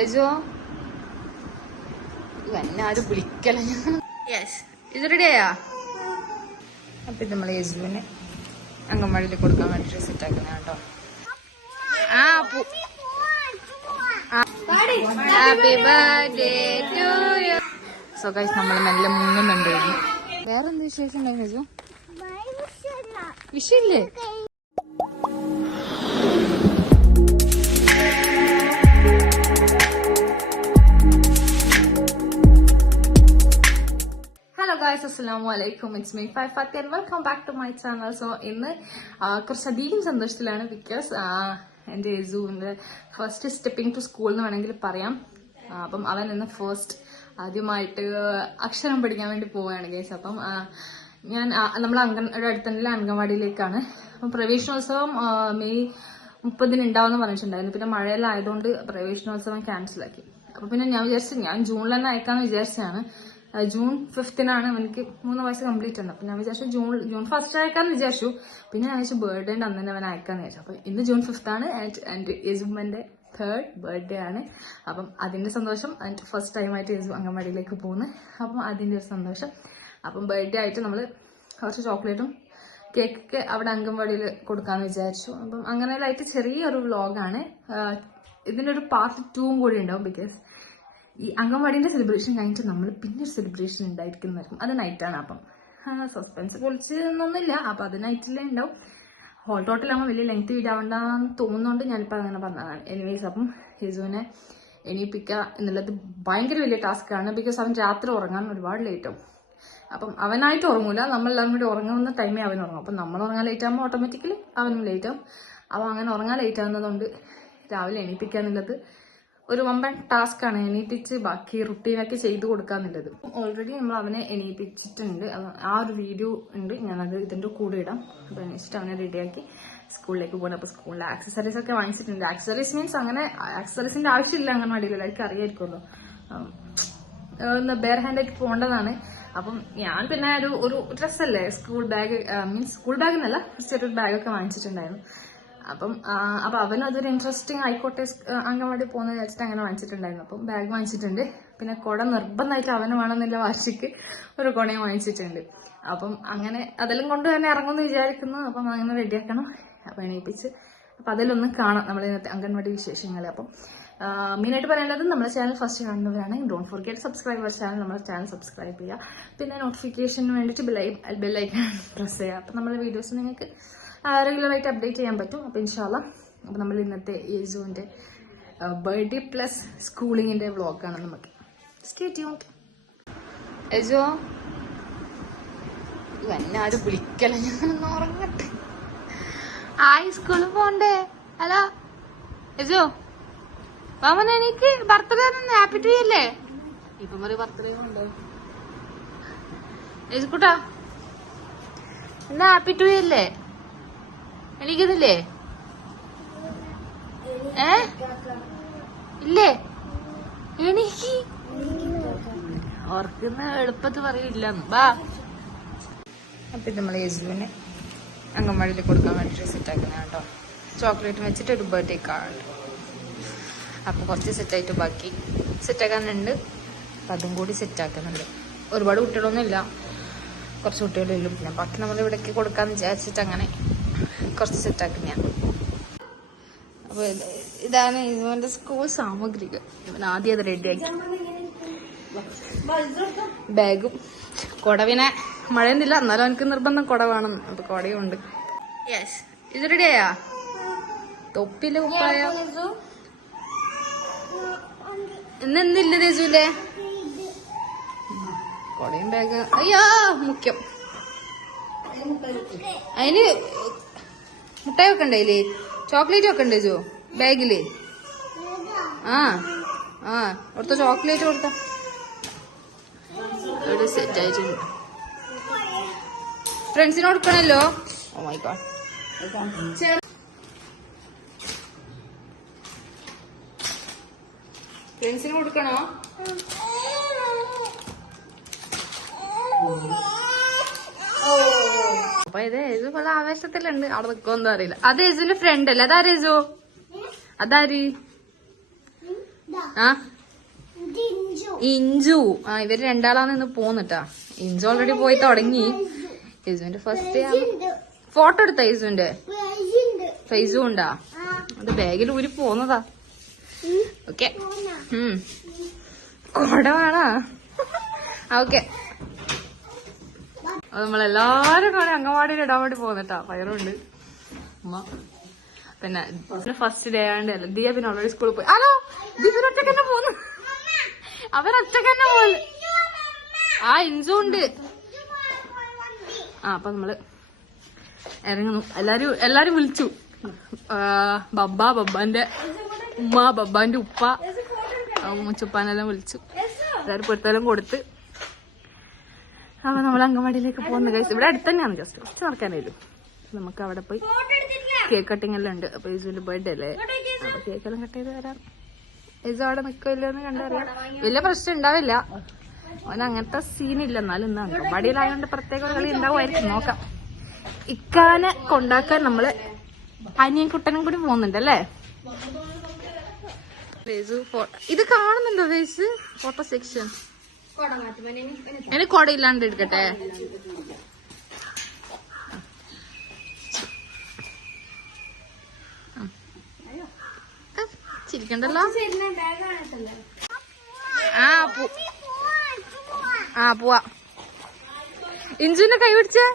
യജോ എന്നാരും വിളിക്കല. Yes, ഇത് റെഡിയാ? അപ്പൊ ഇത് നമ്മള് യജുവിനെ അംഗൻവാടിയിൽ കൊടുക്കാൻ വേണ്ടിട്ട് സെറ്റ് ആക്കുന്ന കേട്ടോ. Happy birthday to you. So guys നമ്മൾ മെല്ലെ മുങ്ങുന്നുണ്ടായിരുന്നു. വേറെന്ത് വിശേഷം ഉണ്ടായിരുന്നു യജു? വിഷയല്ലേ? ഹലോ ഗായ്സ്, അസ്സലാമു അലൈക്കും. It's me Fathi and welcome back to my channel. So ഇന്ന് കുറച്ചധികം സന്തോഷത്തിലാണ്. ബിക്കോസ് എൻ്റെ യജുവിൻ്റെ ഫസ്റ്റ് സ്റ്റെപ്പിംഗ് ടു സ്കൂൾ എന്ന് വേണമെങ്കിൽ പറയാം. അപ്പം അവൻ ഇന്ന് ആദ്യമായിട്ട് അക്ഷരം പഠിക്കാൻ വേണ്ടി പോവുകയാണ് ഗൈസ്. അപ്പം നമ്മൾ അടുത്തുള്ള അംഗൻവാടിയിലേക്കാണ്. അപ്പം പ്രവേശനോത്സവം മെയ് 30 ഉണ്ടാവുമെന്ന് പറഞ്ഞിട്ടുണ്ടായിരുന്നു. പിന്നെ മഴയിലായതുകൊണ്ട് പ്രവേശനോത്സവം ക്യാൻസലാക്കി. അപ്പൊ പിന്നെ ഞാൻ വിചാരിച്ചു ഞാൻ ജൂണിൽ തന്നെ അയക്കാന്ന് വിചാരിച്ചാണ്. ജൂൺ 5-നാണ് എനിക്ക് 3 വയസ്സ് കംപ്ലീറ്റ് ഉണ്ട്. അപ്പൊ ഞാൻ വിചാരിച്ചു ജൂൺ 1 അയക്കാന്ന് വിചാരിച്ചു. പിന്നെ ഞാൻ വിചാരിച്ചു ബർത്ത്ഡേന്റെ അന്ന് തന്നെ അവൻ അയക്കാന്ന് വിചാരിച്ചു. അപ്പൊ ഇന്ന് ജൂൺ 5 ആൻഡ് യജുമ്മന്റെ 3rd ബർത്ത്ഡേ ആണ്. അപ്പം അതിന്റെ സന്തോഷം. ആൻഡ് ഫസ്റ്റ് ടൈമായിട്ട് യജു അംഗൻവാടിയിലേക്ക് പോകുന്നു. അപ്പം അതിന്റെ ഒരു സന്തോഷം. അപ്പം ബർത്ത്ഡേ ആയിട്ട് നമ്മള് കുറച്ച് ചോക്ലേറ്റും കേക്കൊക്കെ അവിടെ അംഗൻവാടിയിൽ കൊടുക്കാന്ന് വിചാരിച്ചു. അപ്പം അങ്ങനെയായിട്ട് ചെറിയൊരു വ്ളോഗാണ്. ഇതിന്റെ ഒരു പാർട്ട് 2 കൂടി ഉണ്ടാവും. ബിക്കോസ് ഈ അംഗൻവാടിന്റെ സെലിബ്രേഷൻ കഴിഞ്ഞിട്ട് നമ്മൾ പിന്നെ ഒരു സെലിബ്രേഷൻ ഉണ്ടായിരിക്കുന്നതായിരിക്കും. അത് നൈറ്റാണ്. അപ്പം സസ്പെൻസ് പൊളിച്ച് ഒന്നുമില്ല. അപ്പൊ അത് നൈറ്റിലേ ഉണ്ടാവും. ഹോൾ ടോട്ടലാകുമ്പോൾ വലിയ ലെങ്ത് വീഡിയോ ആവണ്ടെന്ന് തോന്നുന്നുണ്ട് ഞാനിപ്പോൾ അങ്ങനെ പറഞ്ഞതാണ്. എനിവേസ്, അപ്പം യജുവിനെ എണീപ്പിക്കുക എന്നുള്ളത് ഭയങ്കര വലിയ ടാസ്ക്കാണ്. ബിക്കോസ് അവൻ രാത്രി ഉറങ്ങാൻ ഒരുപാട് ലേറ്റ് ആവും. അപ്പം അവനായിട്ട് ഉറങ്ങൂല, നമ്മളെല്ലാം കൂടി ഉറങ്ങുന്ന ടൈമേ അവൻ ഉറങ്ങും. അപ്പം നമ്മൾ ഉറങ്ങാൻ ലേറ്റ് ആകുമ്പോൾ ഓട്ടോമാറ്റിക്കലി അവനും ലേറ്റ് ആവും. അപ്പം അങ്ങനെ ഉറങ്ങാൻ ലേറ്റ് ആവുന്നതുകൊണ്ട് രാവിലെ എണീപ്പിക്കുക എന്നുള്ളത് ഒരു വമ്പൻ ടാസ്ക്കാണ്. എണീപ്പിച്ച് ബാക്കി റുട്ടീനൊക്കെ ചെയ്ത് കൊടുക്കാന്നുള്ളത്. ഓൾറെഡി നമ്മൾ അവനെ എണീപ്പിച്ചിട്ടുണ്ട്. ആ ഒരു വീഡിയോ ഉണ്ട്, ഞാനത് ഇതിന്റെ കൂടെ ഇടാം. അപ്പൊ നെക്സ്റ്റ് അവനെ റെഡിയാക്കി സ്കൂളിലേക്ക് പോകണം. അപ്പൊ സ്കൂളിലെ ആക്സസറീസ് ഒക്കെ വാങ്ങിച്ചിട്ടുണ്ട്. ആക്സസറീസ് മീൻസ് അങ്ങനെ ആക്സസറീസിന്റെ ആവശ്യമില്ല അംഗൻവാടിയിൽ, എല്ലാവർക്കും അറിയായിരിക്കുമല്ലോ. ബെയർ ഹാൻഡായിട്ട് പോകേണ്ടതാണ്. അപ്പം ഞാൻ പിന്നെ ഒരു ഡ്രസ്സല്ലേ, school bag means school bag എന്നല്ല, ചെറിയൊരു ബാഗൊക്കെ വാങ്ങിച്ചിട്ടുണ്ടായിരുന്നു. അപ്പം അവനും അതൊരു ഇൻട്രസ്റ്റിംഗ് ആയിക്കോട്ടെ അംഗൻവാടി പോകുന്ന വിചാരിച്ചിട്ട് അങ്ങനെ വാങ്ങിച്ചിട്ടുണ്ടായിരുന്നു. അപ്പം ബാഗ് വാങ്ങിച്ചിട്ടുണ്ട്. പിന്നെ കുട നിർബന്ധമായിട്ട് അവന് വേണമെന്നില്ല വാശിക്ക് ഒരു കുടയും വാങ്ങിച്ചിട്ടുണ്ട്. അപ്പം അങ്ങനെ അതെല്ലാം കൊണ്ട് തന്നെ ഇറങ്ങുമെന്ന് വിചാരിക്കുന്നു. അപ്പം അങ്ങനെ റെഡിയാക്കണം. അപ്പം എണീപ്പിച്ച് അപ്പം അതിലൊന്ന് കാണാം നമ്മൾ ഇന്നത്തെ അംഗൻവാടി വിശേഷങ്ങൾ. അപ്പം മെയിനായിട്ട് പറയേണ്ടത് നമ്മുടെ ചാനൽ ഫസ്റ്റ് കാണുന്നവരാണെങ്കിൽ don't forget subscribe our channel. നമ്മുടെ ചാനൽ സബ്സ്ക്രൈബ് ചെയ്യുക. പിന്നെ നോട്ടിഫിക്കേഷന് വേണ്ടിയിട്ട് ബെല്ലൈക്കൺ പ്രസ് ചെയ്യുക. അപ്പം നമ്മുടെ വീഡിയോസ് നിങ്ങൾക്ക് റെഗുലറായിട്ട് അപ്ഡേറ്റ് ചെയ്യാൻ പറ്റും. അപ്പം ഇൻഷാല്ല അപ്പം നമ്മൾ ഇന്നത്തെ യജുവിൻ്റെ ബർത്ത്ഡേ പ്ലസ് സ്കൂളിങ്ങിൻ്റെ വ്ളോഗാണ് നമുക്ക്. Stay tuned. യജു എന്നാരും വിളിക്കല, ഞാനൊന്ന് ഉറങ്ങട്ടെ. സ്കൂളിൽ പോണ്ടേ? ഹലോ യജു, മാമൻ എനിക്ക് ബർത്ത്ഡേ ഹാപ്പി ടു അല്ലേ? ഇപ്പം പറയും ബർത്ത്ഡേ ഉണ്ടോ യജുക്കുട്ടാ? എന്നാ ഹാപ്പി ടു അല്ലേ? എനിക്കിതില്ലേ? ഇല്ലേ? എനിക്ക് ഓർക്കുന്ന എളുപ്പത്ത് പറയില്ലെന്ന്. ബാ. അപ്പൊ ഇത് നമ്മളെ യജുവിനെ അംഗൻവാടിയിൽ കൊടുക്കാൻ വേണ്ടിട്ട് സെറ്റ് ആക്കുന്ന കേട്ടോ. ചോക്ലേറ്റ് വെച്ചിട്ട് ഒരു ബർത്ത്ഡേ കാർഡ്. അപ്പൊ കുറച്ച് സെറ്റായിട്ട് ബാക്കി സെറ്റാക്കാനുണ്ട്. അപ്പൊ അതും കൂടി സെറ്റാക്കുന്നുണ്ട്. ഒരുപാട് കുട്ടികളൊന്നും ഇല്ല, കുറച്ച് കുട്ടികളേ ഉള്ളൂ. പിന്നെ ബാക്കി നമ്മൾ ഇവിടേക്ക് കൊടുക്കാന്ന് വിചാരിച്ചിട്ട് അങ്ങനെ കുറച്ച് സെറ്റാക്കും ഞാൻ. അപ്പൊ ഇതാണ് ഇവന്റെ സ്കൂൾ സാമഗ്രികൾ. ഇവൻ ആദ്യം അത് റെഡിയാക്കി. ബാഗും കുടവിനെ മഴയൊന്നുമില്ല, എന്നാലും എനിക്ക് നിർബന്ധം കുട വേണം. അപ്പൊ കുടയും ഉണ്ട്. യെസ്, ഇത് റെഡിയായാ? തൊപ്പിയിലെ ഉപ്പായ ഇന്നെന്തില്ല രജുല്ലേ? കുടയും ബാഗ്. അയ്യോ മുഖ്യം. അതിന് മുട്ടായി വെക്കണ്ടേ? ചോക്ലേറ്റ് വെക്കണ്ടേ ജോ ബാഗില്? അവിടുത്തെ ചോക്ലേറ്റ് കൊടുത്ത സെറ്റ് ആയിട്ടുണ്ട്. ഫ്രണ്ട്സിന് കൊടുക്കണല്ലോ. Oh my God. ഫ്രണ്ട്സിന് കൊടുക്കണോ? അപ്പൊ ഇത് യജു പല ആവേശത്തിലുണ്ട്. അവിടെ നിൽക്കുമെന്നും അറിയില്ല. അത് യജുവിന്റെ ഫ്രണ്ട് അല്ലേ? അതാ യജു? അതാര്? ആ ഇഞ്ചു. ആ ഇവര് രണ്ടാളാണ് ഇന്ന് പോന്നിട്ടാ. ഇഞ്ചു ഓൾറെഡി പോയി തുടങ്ങി. യസുവിന്റെ ഫസ്റ്റ് ഡേ. ഫോട്ടോ എടുത്താ യസുവിന്റെ? ഫൈസും ഉണ്ടാ? അത് ബാഗിൽ ഊരി പോന്നതാ. ഓക്കെ കൊട വേണാ? ഓക്കെ നമ്മളെല്ലാരും കൂടെ അംഗൻവാടിയിൽ ഇടാൻ വേണ്ടി പോന്നിട്ടാ. പയറുണ്ട് ഉമ്മ. പിന്നെ ഫസ്റ്റ് ഡേ ആണ്ട് ദിയ പിന്നെ ഓൾറെഡി സ്കൂളിൽ പോയി. ഹലോ ദിയൊറ്റക്ക് തന്നെ പോന്നു. അവരൊറ്റക്ക് തന്നെ പോയി. ആ ഇഞ്ചും ഉണ്ട്. ആ അപ്പൊ നമ്മള് ഇറങ്ങുന്നു. എല്ലാരും വിളിച്ചു. ബബ്ബാന്റെ ഉമ്മ, ബബ്ബാന്റെ ഉപ്പ, മുച്ചുപ്പാനെല്ലാം വിളിച്ചു. എല്ലാരും പൊരുത്തെല്ലാം കൊടുത്ത് അപ്പൊ നമ്മൾ അംഗൻവാടിയിലേക്ക് പോകുന്ന കഴിച്ചു. ഇവിടെ അടുത്ത് തന്നെയാണ്, ജസ്റ്റ് കുറച്ച് നടക്കാനായിരുന്നു. നമുക്ക് അവിടെ പോയി കേക്ക് കട്ടിങ് എല്ലാം ഉണ്ട്. അപ്പൊ യസുവിന്റെ ബർത്ത്ഡേ അല്ലേ, അപ്പൊ കേക്കെല്ലാം കട്ട് ചെയ്ത് വരാം. യസു അവിടെ നിൽക്കില്ലെന്ന് കണ്ടറിയാം. വലിയ പ്രശ്നം ഉണ്ടാവില്ല, അവന് അങ്ങനത്തെ സീനില്ല. എന്നാലും ഇന്ന് അംഗൻവാടിയിലായതുകൊണ്ട് പ്രത്യേക ഒരു കളി ഉണ്ടാവുമായിരിക്കും, നോക്കാം. ഇക്കാനെ കൊണ്ടാക്കാൻ നമ്മള് അനിയൻ കുട്ടനും കൂടി പോകുന്നുണ്ട് അല്ലേ? ഇത് കാണുന്നുണ്ടോ ഫേസ്? Photo section. എനിക്ക് കൊട ഇല്ലാണ്ട് എടുക്കട്ടെ. ചിരിക്കണ്ടല്ലോ. ആ പോവാ. ഇഞ്ചുവിന്റെ കൈ പിടിച്ചേ.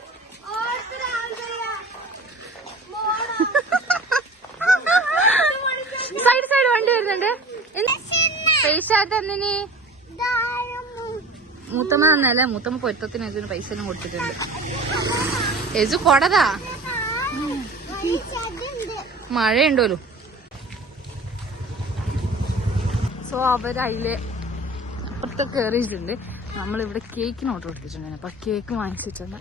സൈഡ് വണ്ടി വരുന്നുണ്ട്. പൈസ തന്നിനി മൂത്തമ്മ തന്നല്ലേ? മൂത്തമ്മ പൊരുത്തത്തിന് യസുവിന് പൈസ എല്ലാം കൊടുത്തിട്ടുണ്ട്. യസു കൊടതാ, മഴയുണ്ടോലു. സോ അവരതിലെ അപ്പുറത്തെ കയറിയിട്ടുണ്ട്. നമ്മളിവിടെ കേക്കിന് ഓർഡർ കൊടുത്തിട്ടുണ്ടായിരുന്നു. അപ്പൊ കേക്ക് വാങ്ങിച്ചിട്ടുണ്ട്.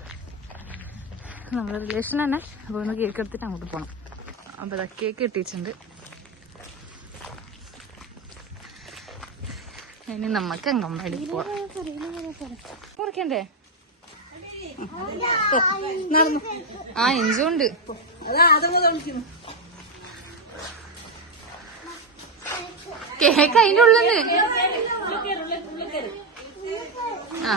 നമ്മുടെ റിലേഷൻ തന്നെ. അപ്പൊ ഒന്ന് കേക്ക് എടുത്തിട്ട് അങ്ങോട്ട് പോകണം. അപ്പൊ ഇതാ കേക്ക് കിട്ടിയിട്ടുണ്ട്. ഇനി നമുക്ക് അംഗൻവാടി പോവാം. കുറയ്ക്കണ്ടേ? നടന്നു. ആ ഇഞ്ചുണ്ട്. കേക്ക് അതിന്റെ ഉള്ളില്. ആ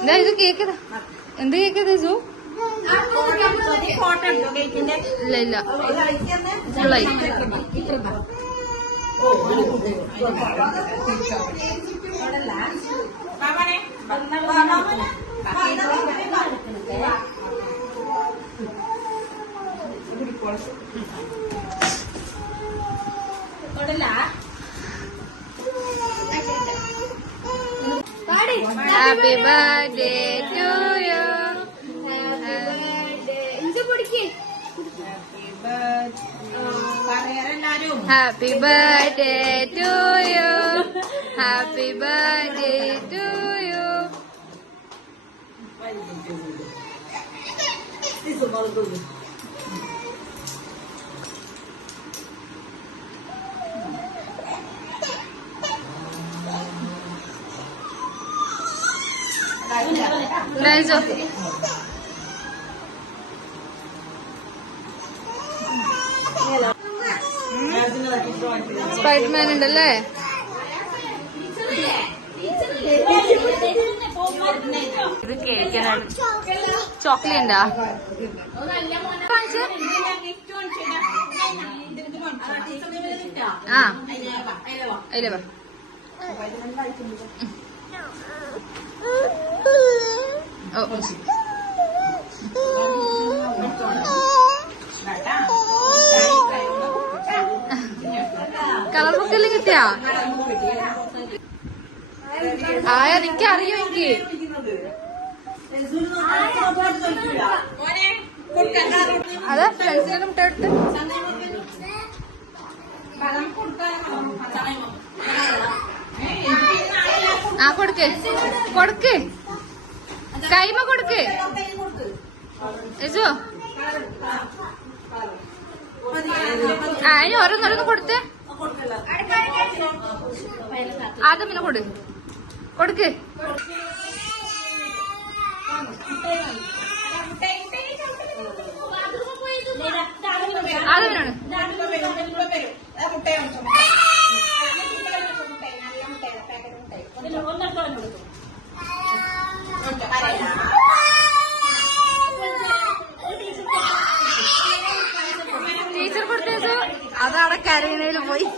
എന്താ ഇത് കേക്ക്? എന്ത് കേക്ക് ഇത്? ഇല്ല ഇല്ല ഫുള്ളായി. Happy birthday to you. Happy birthday to you. Happy birthday to you. Nice. Spiderman ഉണ്ടല്ലേ? ഇത് കേക്കിനാണ്. ചോക്ലേറ്റ് ഉണ്ടാ? ആ അതിലേ പറ. കളർ ബുക്കെല്ലാം കിട്ടിയാ? ആയാ നിനക്ക് അറിയുമെങ്കിൽ അതെ ഫ്രണ്ട്സിനെ മുട്ട എടുത്ത് ആ കൊടുക്ക് കൊടുക്ക് കൈമ കൊടുക്ക്. യജു ഇനി ഓരോന്നോരോന്ന് കൊടുത്ത് ആദ്യം പിന്നെ കൊടുക്ക് ആദ്യമിനാണ് ടീച്ചർ കൊടുത്തേച്ചു അതവിടെ കരയിണയിൽ പോയി.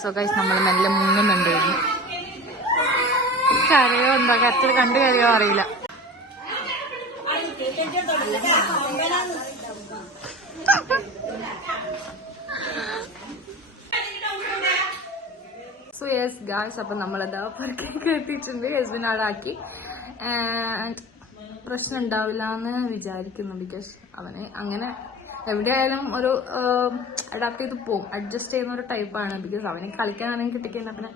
സോ ഗൈസ് നമ്മൾ മെല്ലെ മുങ്ങുന്നുണ്ടായിരുന്നു. കരയോ എന്താ കരച്ചിൽ കണ്ടു കരയോ അറിയില്ല. സോ യെസ് ഗായ്സ്, അപ്പൊ നമ്മളത് പുറത്തേക്ക് എത്തിയിട്ടുണ്ട്. ഹസ്ബൻഡ് ആൻഡ് പ്രശ്നം ഉണ്ടാവില്ല എന്ന് വിചാരിക്കുന്നു. ബിക്കോസ് അവന് അങ്ങനെ എവിടെയായാലും ഒരു അഡാപ്റ്റ് ചെയ്ത് പോകും, അഡ്ജസ്റ്റ് ചെയ്യുന്ന ഒരു ടൈപ്പാണ്. ബിക്കോസ് അവന് കളിക്കാനാണെങ്കിൽ കിട്ടിക്കഴിഞ്ഞാൽ പിന്നെ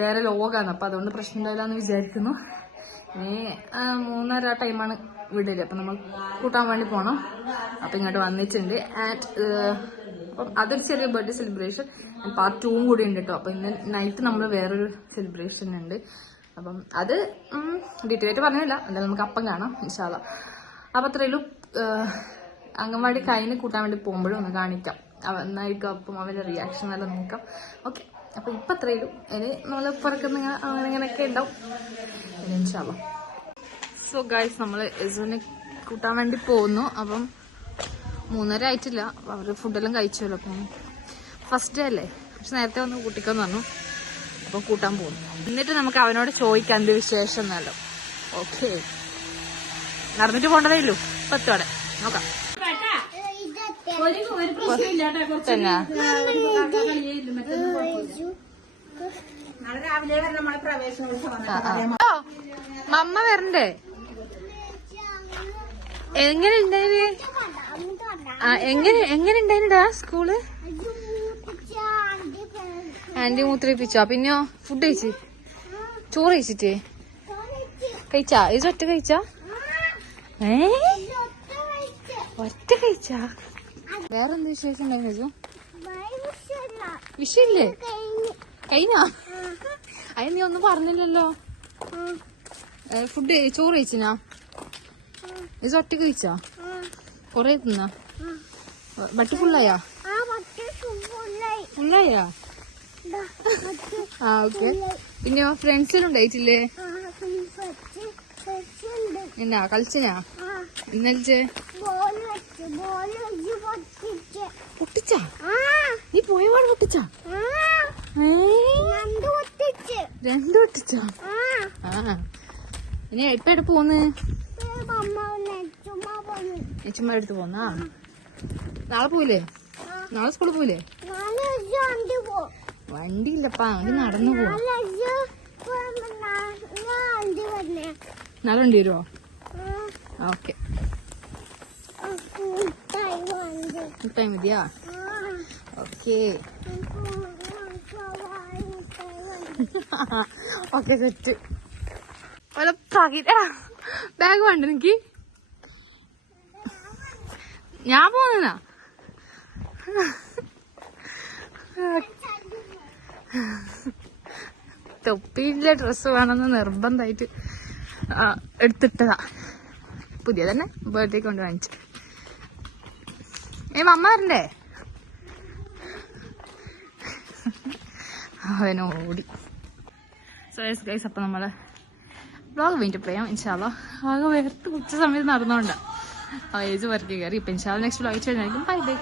വേറെ ലോകമാണ്. അപ്പൊ അതുകൊണ്ട് പ്രശ്നം ഉണ്ടാവില്ല എന്ന് വിചാരിക്കുന്നു. ഇനി 3:30 ടൈമാണ് വീട്ടില്. അപ്പൊ നമ്മൾ കൂട്ടാൻ വേണ്ടി പോകണം. അപ്പൊ ഇങ്ങോട്ട് വന്നിട്ടുണ്ട്. ആൻഡ് അപ്പം അതൊരു ചെറിയ ബർത്ത്ഡേ സെലിബ്രേഷൻ പാർട്ട് 2 കൂടി ഉണ്ട് കേട്ടോ. അപ്പൊ ഇന്ന് നൈറ്റ് നമ്മൾ വേറൊരു സെലിബ്രേഷൻ ഉണ്ട്. അപ്പം അത് ഡീറ്റെയിൽ ആയിട്ട് പറഞ്ഞില്ല, എന്തായാലും നമുക്ക് അപ്പം കാണാം ഇൻഷാ അല്ലാ. അപ്പൊ അത്രയും അംഗൻവാടി കൈന് കൂട്ടാൻ വേണ്ടി പോകുമ്പോഴും ഒന്ന് കാണിക്കാം. എന്നായിരിക്കും അപ്പം അവന്റെ റിയാക്ഷൻ എല്ലാം നോക്കാം. ഓക്കെ, അപ്പൊ ഇപ്പൊ അത്രയും ഇനി നമ്മള് പുറക്കുന്ന അങ്ങനെ ഇങ്ങനെയൊക്കെ ഉണ്ടാവും ഇൻഷാ അല്ലാ. സോ ഗൈസ്, നമ്മള് യസുവിനെ കൂട്ടാൻ വേണ്ടി പോകുന്നു. അപ്പം 3:30 ആയിട്ടില്ല. അവര് ഫുഡെല്ലാം കഴിച്ചല്ലോ. അപ്പം ഫസ്റ്റ് ഡേ അല്ലേ, പക്ഷെ നേരത്തെ വന്ന് കൂട്ടിക്കാന്ന് പറഞ്ഞു. അപ്പൊ കൂട്ടാൻ പോകുന്നു. എന്നിട്ട് നമുക്ക് അവനോട് ചോദിക്കാം എന്ത് വിശേഷം എന്നല്ലോ. ഓക്കെ, നടന്നിട്ട് പോകേണ്ടതേ ഉള്ളൂ. 10 നോക്കാം. തന്നെ മമ്മ വരണ്ടേ? എങ്ങനെ ഉണ്ടായിന്? എങ്ങനെ ഉണ്ടായിട്ടാ സ്കൂള്? ആന്റി മൂത്രിപ്പിച്ചോ? പിന്നെയോ ഫുഡ് കഴിച്ച്? ചോറ് കഴിച്ചിട്ട് കഴിച്ചാ? ഇത് ഒറ്റ കഴിച്ചാ? ഒറ്റ കഴിച്ചാ? വേറെന്ത് വിശേഷം ഉണ്ടായിരുന്നു? വിഷയല്ലേ? കഴിഞ്ഞാ? അത് നീ ഒന്നും പറഞ്ഞില്ലല്ലോ. ഫുഡ് ചോറ് കഴിച്ചിനാ? ഇത് ഒറ്റ കഴിച്ചാ? കൊറേ തിന്നാ? ബട്ടി ഫുള്ളായാ? ഫുള്ളായാ? ആ ഓക്കെ. പിന്നെയോ ഫ്രണ്ട്സിനും ഉണ്ടായിട്ടില്ലേ? എന്നാ കളിച്ചനാ? ഇന്നലിച്ചേ പൊട്ടിച്ചാ? നീ പോയപാട് പൊട്ടിച്ചാ? രണ്ടു പൊട്ടിച്ചാ? ആ, ഇനി ഇപ്പൊ എവിടെ പോന്ന്? ചുമ്മാ എടുത്ത് പോന്നാ? നാളെ പോയില്ലേ? നാളെ സ്കൂളിൽ പോയില്ലേ? വണ്ടി ഇല്ലപ്പാ, അവന് നടന്നു പോവാ. നാളെ വണ്ടി വരുമോ? ഓക്കെ, ടൈം മതിയാ? Okay okay set. ബാഗ് വേണ്ട എനിക്ക്? ഞാൻ പോന്നാ? തൊപ്പിയിലെ ഡ്രസ്സ് വേണമെന്ന് നിർബന്ധമായിട്ട് എടുത്തിട്ടതാ. പുതിയ തന്നെ ബർത്ത്ഡേ കൊണ്ട് വാങ്ങിച്ചു. മമ്മ വരണ്ടേ? അവനോടി. സോ യെസ് ഗൈസ്, അപ്പൊ നമ്മള് വ്ളോഗ് വീണ്ടും ചെയ്യാം ഇൻഷാ അല്ലാ. ആകെ വേർത്ത് ഉച്ച സമയത്ത് നടന്നോണ്ടാ ഏജ് വർക്ക് കയറി. ഇപ്പൊ ഇൻഷാ അല്ലാ നെക്സ്റ്റ് വ്ളോഗ് ചെയ്യുന്നതായിരിക്കും. Bye bye.